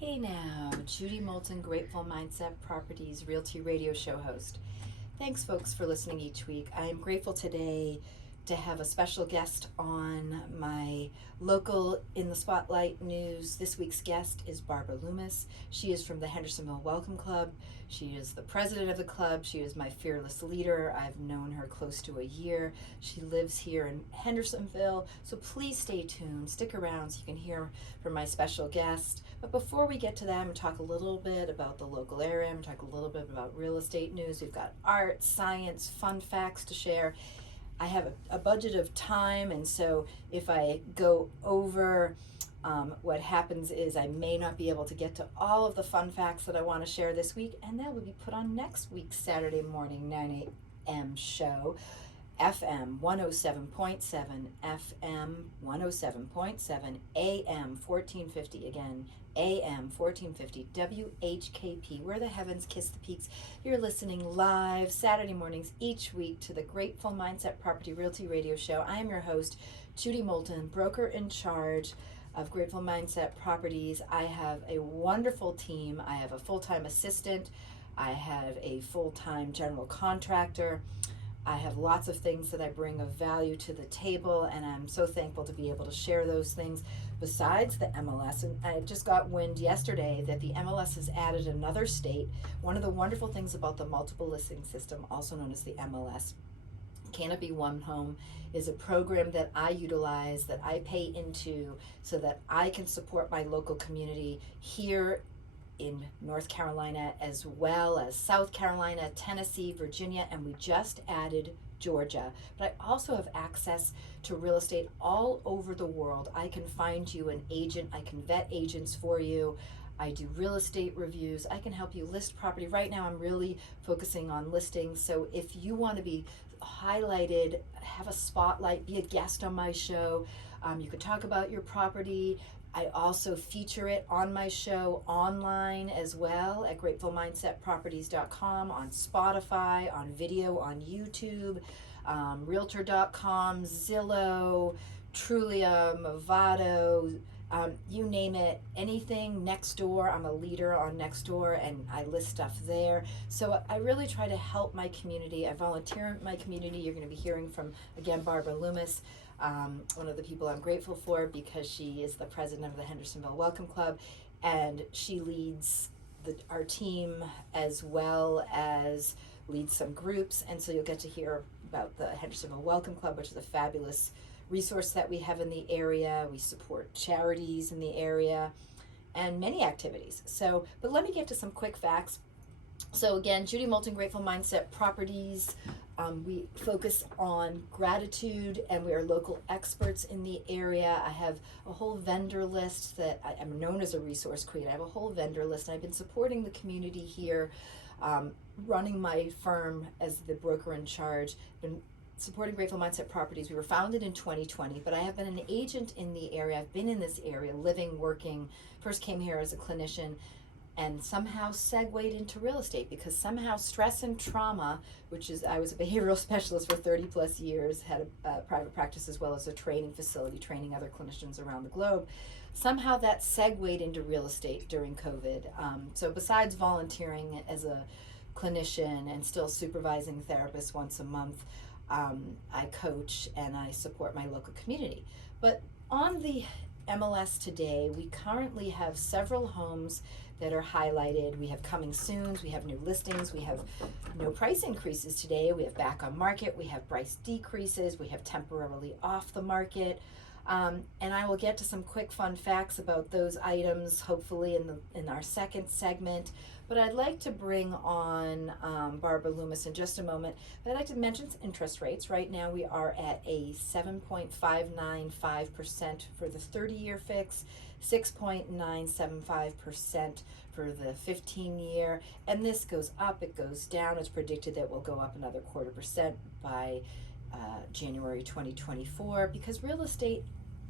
Hey now, Judy Moulton, Grateful Mindset Properties Realty Radio Show host. Thanks, folks, for listening each week. I am grateful today to have a special guest on my local In the Spotlight news. This week's guest is Barbara Loomis. She is from the Hendersonville Welcome Club. She is the president of the club. She is my fearless leader. I've known her close to a year. She lives here in Hendersonville, so please stay tuned. Stick around so you can hear from my special guest. But before we get to that, I'm going to talk a little bit about the local area. I'm going to talk a little bit about real estate news. We've got art, science, fun facts to share. I have a budget of time, and so if I go over, what happens is I may not be able to get to all of the fun facts that I want to share this week, and that will be put on next week's Saturday morning 9 a.m. show. FM 107.7, FM 107.7, AM 1450, again, AM 1450, WHKP, where the heavens kiss the peaks. You're listening live Saturday mornings each week to the Grateful Mindset Property Realty Radio Show. I am your host, Judy Moulton, broker in charge of Grateful Mindset Properties. I have a wonderful team. I have a full-time assistant. I have a full-time general contractor. I have lots of things that I bring of value to the table, and I'm so thankful to be able to share those things besides the MLS. And I just got wind yesterday that the MLS has added another state. One of the wonderful things about the multiple listing system, also known as the MLS, Canopy One Home, is a program that I utilize, that I pay into, so that I can support my local community here in North Carolina, as well as South Carolina, Tennessee, Virginia, and we just added Georgia. But I also have access to real estate all over the world. I can find you an agent. I can vet agents for you. I do real estate reviews. I can help you list property. Right now I'm really focusing on listings. So if you want to be highlighted, have a spotlight, be a guest on my show, you can talk about your property. I also feature it on my show online as well at gratefulmindsetproperties.com, on Spotify, on video, on YouTube, Realtor.com, Zillow, Trulia, Movado, you name it, anything. Nextdoor, I'm a leader on Nextdoor and I list stuff there. So I really try to help my community. I volunteer in my community. You're going to be hearing from, again, Barbara Loomis. One of the people I'm grateful for, because she is the president of the Hendersonville Welcome Club, and she leads our team as well as leads some groups. And so you'll get to hear about the Hendersonville Welcome Club, which is a fabulous resource that we have in the area. We support charities in the area and many activities. So, but let me get to some quick facts. So again, Judy Moulton, Grateful Mindset Properties. We focus on gratitude, and we are local experts in the area. I have a whole vendor list that I'm known as a resource creator. I have a whole vendor list, and I've been supporting the community here, running my firm as the broker in charge, been supporting Grateful Mindset Properties. We were founded in 2020, but I have been an agent in the area. I've been in this area, living, working. First came here as a clinician, and somehow segued into real estate, because somehow stress and trauma, which is, I was a behavioral specialist for 30 plus years, had a private practice as well as a training facility, training other clinicians around the globe. Somehow that segued into real estate during COVID. So besides volunteering as a clinician and still supervising therapists once a month, I coach and I support my local community. But on the MLS today, we currently have several homes that are highlighted. We have coming soons, we have new listings, we have no price increases today, we have back on market, we have price decreases, we have temporarily off the market. And I will get to some quick fun facts about those items hopefully in our second segment. But I'd like to bring on Barbara Loomis in just a moment. But I'd like to mention interest rates. Right now we are at a 7.595% for the 30-year fix, 6.975% for the 15-year, and this goes up, it goes down. It's predicted that will go up another 0.25% by January 2024, because real estate,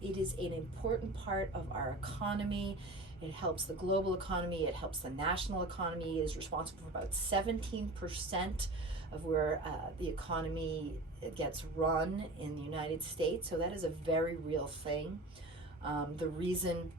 it is an important part of our economy. It helps the global economy, it helps the national economy. It is responsible for about 17% of where the economy gets run in the United States, so that is a very real thing. The reason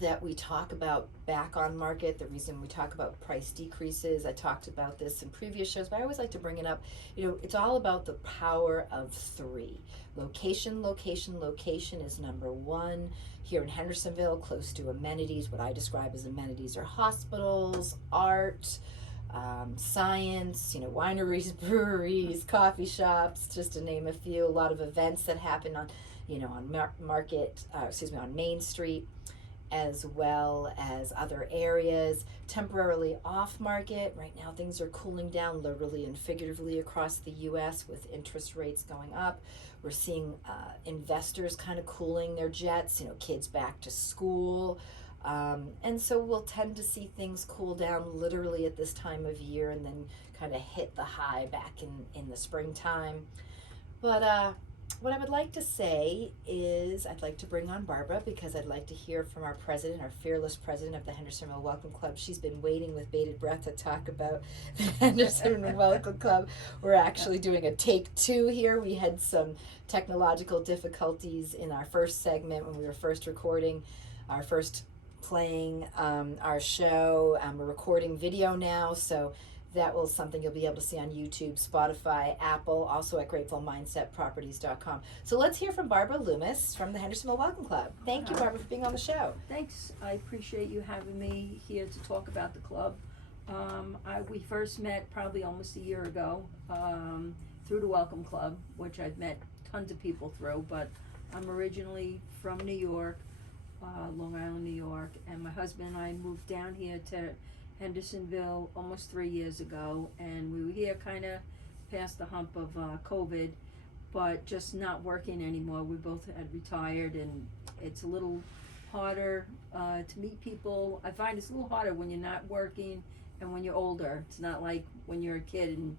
that we talk about back on market, the reason we talk about price decreases. I talked about this in previous shows, but I always like to bring it up. It's all about the power of three. Location, location, location is number one. Here in Hendersonville, close to amenities, what I describe as amenities are hospitals, art, science, wineries, breweries, coffee shops, just to name a few. A lot of events that happen on, on Main Street, as well as other areas. Temporarily off market. Right now things are cooling down literally and figuratively across the U.S. with interest rates going up. We're seeing investors kind of cooling their jets, kids back to school. And so we'll tend to see things cool down literally at this time of year and then kind of hit the high back in the springtime. But what I would like to say is I'd like to bring on Barbara because I'd like to hear from our president, our fearless president of the Hendersonville Welcome Club. She's been waiting with bated breath to talk about the Henderson Welcome Club. We're actually doing a take two here. We had some technological difficulties in our first segment when we were first recording, our first playing our show. We're recording video now, so that will something you'll be able to see on YouTube, Spotify, Apple, also at gratefulmindsetproperties.com. So let's hear from Barbara Loomis from the Hendersonville Welcome Club. Thank you, Barbara, for being on the show. Thanks. I appreciate you having me here to talk about the club. We first met probably almost a year ago through the Welcome Club, which I've met tons of people through, but I'm originally from New York, Long Island, New York, and my husband and I moved down here to Hendersonville almost 3 years ago, and we were here kind of past the hump of COVID, but just not working anymore. We both had retired, and it's a little harder to meet people. I find it's a little harder when you're not working and when you're older. It's not like when you're a kid and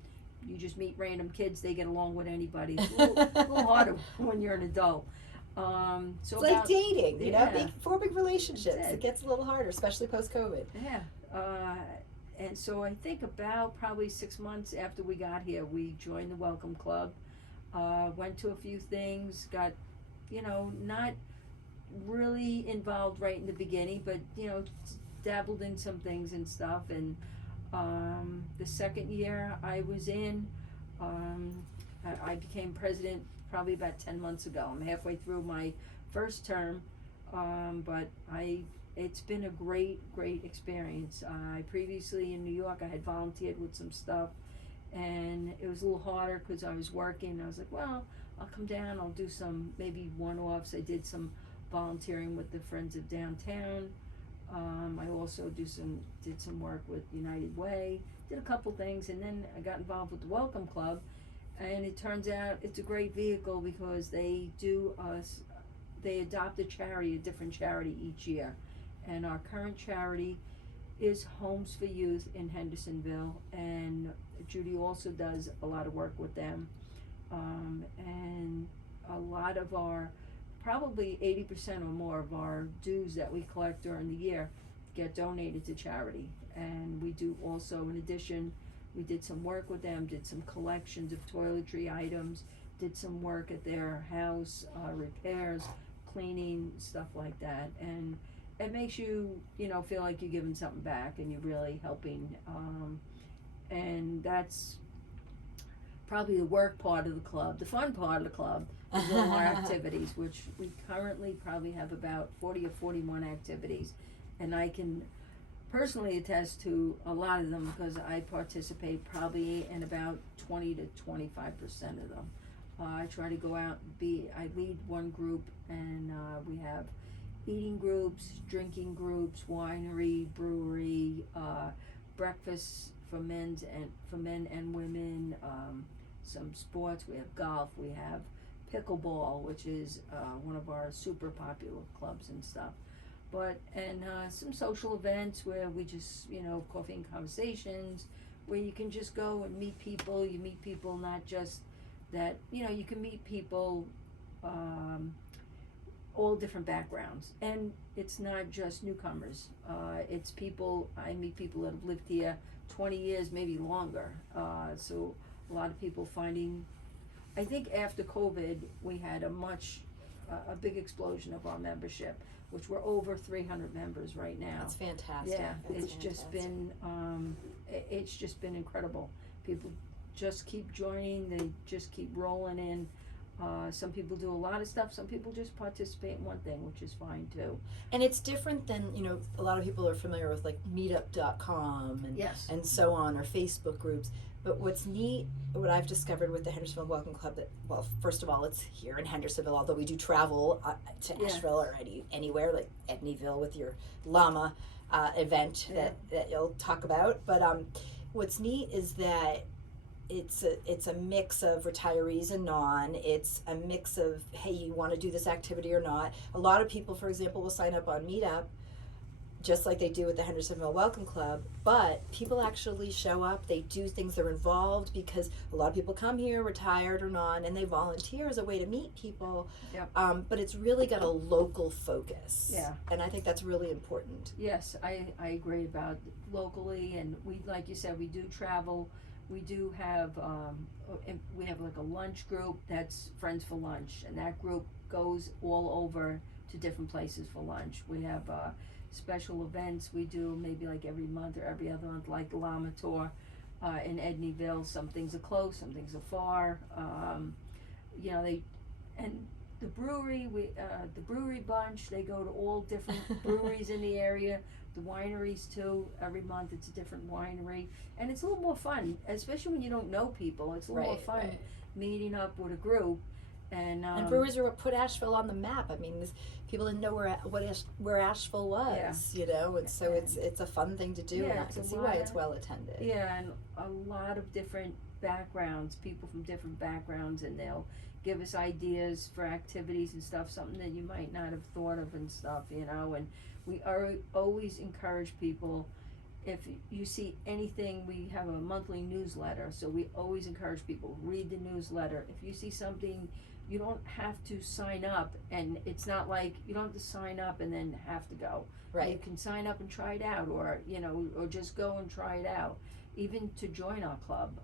you just meet random kids, they get along with anybody. It's a little harder when you're an adult. So it's like dating, yeah, forming relationships. It gets a little harder, especially post-COVID. Yeah. And so I think about probably 6 months after we got here, we joined the Welcome Club, went to a few things, got, not really involved right in the beginning, but, dabbled in some things and stuff. And the second year I was in, I became president probably about 10 months ago. I'm halfway through my first term, but it's been a great experience. I previously in New York, I had volunteered with some stuff, and it was a little harder because I was working. I was like, well, I'll come down, I'll do some maybe one-offs. I did some volunteering with the Friends of Downtown. I also did some work with United Way, did a couple things, and then I got involved with the Welcome Club, and it turns out it's a great vehicle because they adopt a different charity each year. And our current charity is Homes for Youth in Hendersonville, and Judy also does a lot of work with them. And a lot of our, probably 80% or more of our dues that we collect during the year get donated to charity. And we do also, in addition, we did some work with them, did some collections of toiletry items, did some work at their house, repairs, cleaning, stuff like that. And it makes you, feel like you're giving something back and you're really helping. And that's probably the work part of the club. The fun part of the club is all our activities, which we currently probably have about 40 or 41 activities. And I can personally attest to a lot of them because I participate probably in about 20 to 25% of them. I try to go out and I lead one group, and we have eating groups, drinking groups, winery, brewery, breakfast for men and women, some sports. We have golf, we have pickleball, which is one of our super popular clubs and stuff. And some social events where we just, coffee and conversations, where you can just go and meet people. You meet people not just that, you can meet people, all different backgrounds. And it's not just newcomers. It's people, I meet people that have lived here 20 years, maybe longer. So a lot of people finding, I think after COVID, we had a big explosion of our membership, which we're over 300 members right now. That's fantastic. Yeah, That's it's just been it's just been incredible. People just keep joining, they just keep rolling in. Some people do a lot of stuff, some people just participate in one thing, which is fine too. And it's different than, a lot of people are familiar with like meetup.com and Yes. and so on, or Facebook groups. But what's neat, what I've discovered with the Hendersonville Welcome Club, that, well, first of all, it's here in Hendersonville, although we do travel to Yeah. Asheville or anywhere, like Edneyville with your llama event that you'll talk about. But what's neat is that it's a mix of retirees and non. It's a mix of, hey, you want to do this activity or not. A lot of people, for example, will sign up on Meetup, just like they do with the Hendersonville Welcome Club, but people actually show up, they do things, they're involved, because a lot of people come here, retired or non, and they volunteer as a way to meet people. Yep. But it's really got a local focus. Yeah. And I think that's really important. Yes, I agree about locally, and we, like you said, we do travel. We do have, we have like a lunch group that's Friends for Lunch, and that group goes all over to different places for lunch. We have special events we do maybe like every month or every other month, like the Llama Tour in Edneyville. Some things are close, some things are far. And the brewery, the brewery bunch, they go to all different breweries in the area. The wineries too, every month it's a different winery, and it's a little more fun, especially when you don't know people. It's a little more fun meeting up with a group, and breweries are what put Asheville on the map. I mean, people didn't know where Asheville was, and so it's a fun thing to do, and I can see why it's well attended. Yeah, and a lot of different backgrounds, people from different backgrounds, and they'll give us ideas for activities and stuff, something that you might not have thought of and stuff, and we always encourage people, if you see anything, we have a monthly newsletter, so we always encourage people, read the newsletter. If you see something, you don't have to sign up, and it's not like you don't have to sign up and then have to go. Right. You can sign up and try it out, or or just go and try it out. Even to join our club,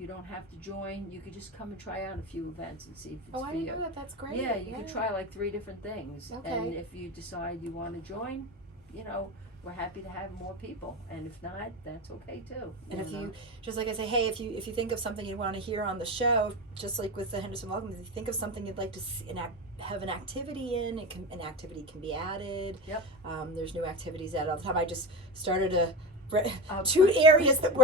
you don't have to join, you could just come and try out a few events and see if it's for you. I didn't know that, that's great. Yeah, you could try like 3 different things. Okay. And if you decide you wanna join, we're happy to have more people, and if not, that's okay too. And if you, just like I say, hey, if you think of something you want to hear on the show, just like with the Henderson Welcome, if you think of something you'd like to have an activity in, an activity can be added. Yep. There's new activities added all the time. I just started 2 areas that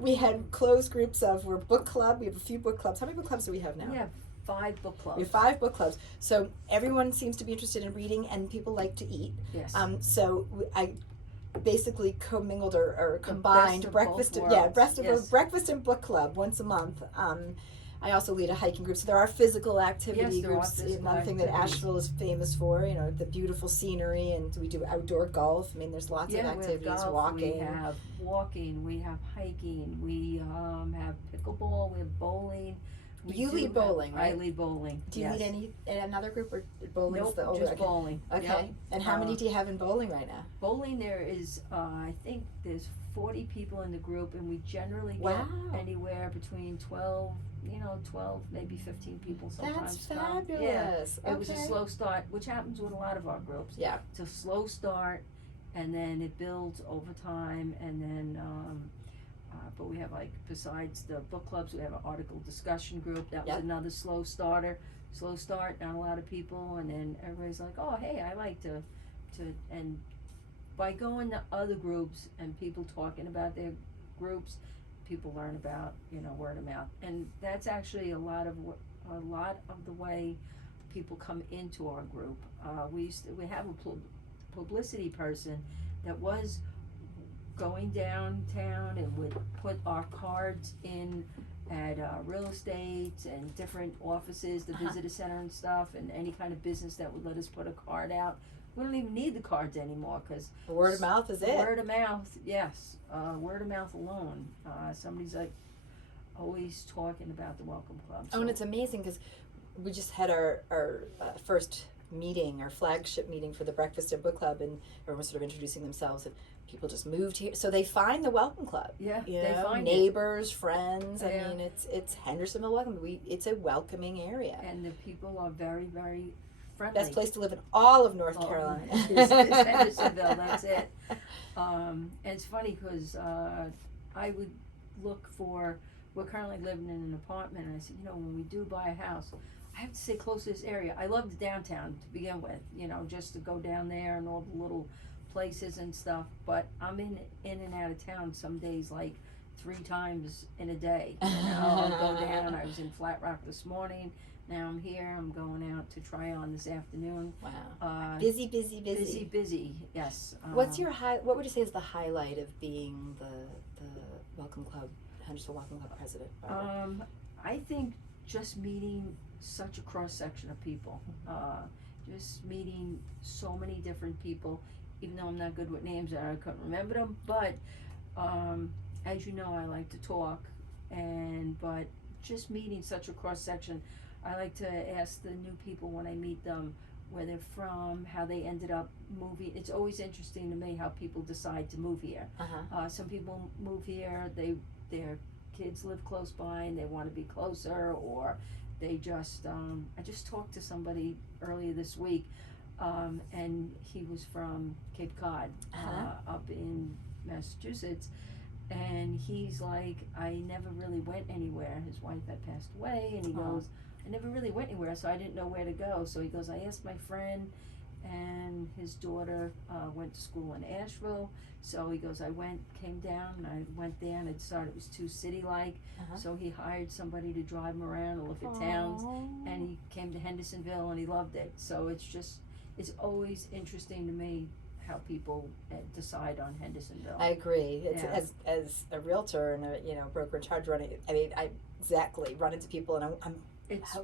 we had closed groups of were book club. We have a few book clubs. How many book clubs do we have now? We have 5 book clubs. We have 5 book clubs. So everyone seems to be interested in reading, and people like to eat. Yes. So I basically commingled or combined breakfast and book club once a month. I also lead a hiking group, so there are physical activity groups. Another thing that Asheville is famous for, the beautiful scenery, and we do outdoor golf. I mean, there's lots of activities. We have golf, walking. we have walking, we have hiking, we have pickleball, we have bowling. You lead bowling, right? I lead bowling. Do you lead another group, or bowling's Nope, the older? just bowling. Okay. Yep. And how many do you have in bowling right now? Bowling, there is, I think there's 40 people in the group, and we generally get anywhere between 12, 12, maybe 15 people sometimes. That's fabulous. Yeah. It was a slow start, which happens with a lot of our groups. Yeah. It's a slow start, and then it builds over time, and then, but we have, like, besides the book clubs, we have an article discussion group. That was another slow start, not a lot of people, and then everybody's like, oh, hey, I like to, and by going to other groups and people talking about their groups, people learn about, word of mouth. And that's actually a lot of the way people come into our group. We have a publicity person that was going downtown and would put our cards in at real estate and different offices, the visitor center and stuff, and any kind of business that would let us put a card out. We don't even need the cards anymore, because word of mouth is it. Word of mouth, yes. Word of mouth alone. Somebody's like always talking about the Welcome Club. Oh, and it's amazing because we just had our first meeting, our flagship meeting for the Breakfast and Book Club, and everyone was sort of introducing themselves, and people just moved here, so they find the Welcome Club. Yeah, they find neighbors, friends. I mean, it's Hendersonville Welcome. It's a welcoming area, and the people are very, very friendly. Best place to live in all of North Oh, Carolina. is Hendersonville, that's it. And it's funny because I would look for, we're currently living in an apartment, and I said, when we do buy a house, I have to stay close to this area. I love the downtown to begin with, just to go down there and all the little places and stuff, but I'm in and out of town some days like 3 times in a day. I'll go down. I was in Flat Rock this morning. Now I'm here. I'm going out to try on this afternoon. Wow. Busy. Busy. Yes. What's your what would you say is the highlight of being the Welcome Club, Henderson Welcome Club president? I think just meeting such a cross section of people. Just meeting so many different people. Even though I'm not good with names, I couldn't remember them. But as you know, I like to talk, but just meeting such a cross section. I like to ask the new people when I meet them where they're from, how they ended up moving. It's always interesting to me how people decide to move here. Some people move here, their kids live close by and they want to be closer, or they just, I just talked to somebody earlier this week, and he was from Cape Cod, up in Massachusetts. And he's like, I never really went anywhere. His wife had passed away, and he goes, I never really went anywhere, so I didn't know where to go. So he goes, I asked my friend, and his daughter went to school in Asheville. So he goes, came down, and I went there, and I decided it was too city-like. So he hired somebody to drive him around and look at towns, and he came to Hendersonville, and he loved it. So it's always interesting to me how people decide on Hendersonville. I agree. It's as a realtor and a broker in charge running. I mean, I exactly run into people, and I'm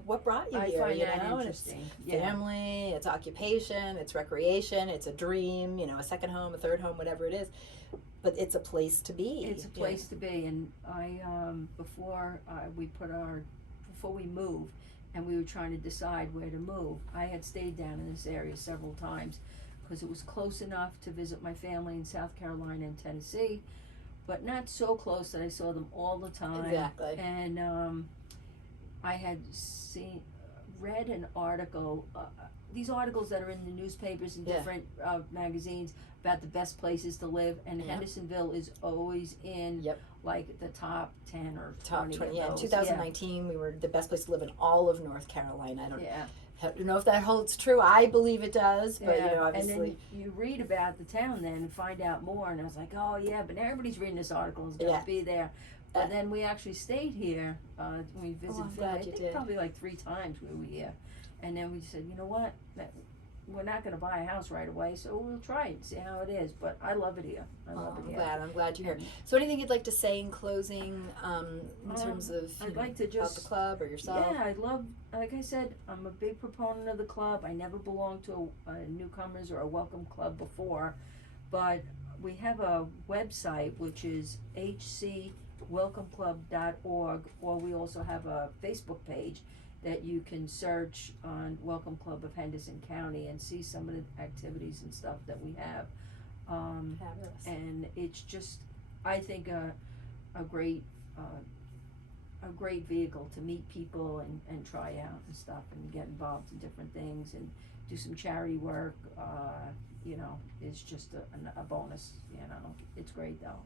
what brought you here? I find that interesting. It's family, it's occupation, it's recreation, it's a dream. A second home, a third home, whatever it is. But it's a place to be. It's a place to be, and I before we moved, and we were trying to decide where to move. I had stayed down in this area several times, because it was close enough to visit my family in South Carolina and Tennessee, but not so close that I saw them all the time. Exactly. And I had read an article, these articles that are in the newspapers and different magazines about the best places to live, and Hendersonville is always in like the top 10 or top 20. Yeah, in 2019 we were the best place to live in all of North Carolina. I don't know if that holds true. I believe it does, but obviously. And then you read about the town then and find out more, and I was like, oh yeah, but now everybody's reading this article and it's going to be there. But then we actually stayed here, we visited Philly, I think probably like 3 times we were here. And then we said, you know what, we're not going to buy a house right away, so we'll try it and see how it is. But I love it here. I'm glad you're here. So anything you'd like to say in closing, in terms of I'd like to about the club or yourself? Yeah, I'd love, like I said, I'm a big proponent of the club. I never belonged to a newcomers or a welcome club before, but we have a website which is hcwelcomeclub.org, or we also have a Facebook page that you can search on Welcome Club of Henderson County and see some of the activities and stuff that we have. Fabulous. And it's just, I think, a great vehicle to meet people and try out and stuff and get involved in different things and do some charity work. It's just a bonus. It's great though.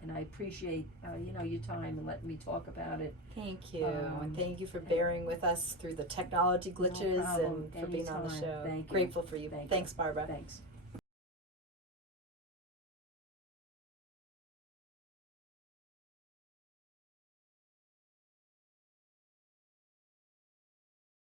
And I appreciate, your time and letting me talk about it. Thank you, and thank you for bearing with us through the technology glitches and for being on the show. Thank you. Grateful for you. Thanks, Barbara. Thanks.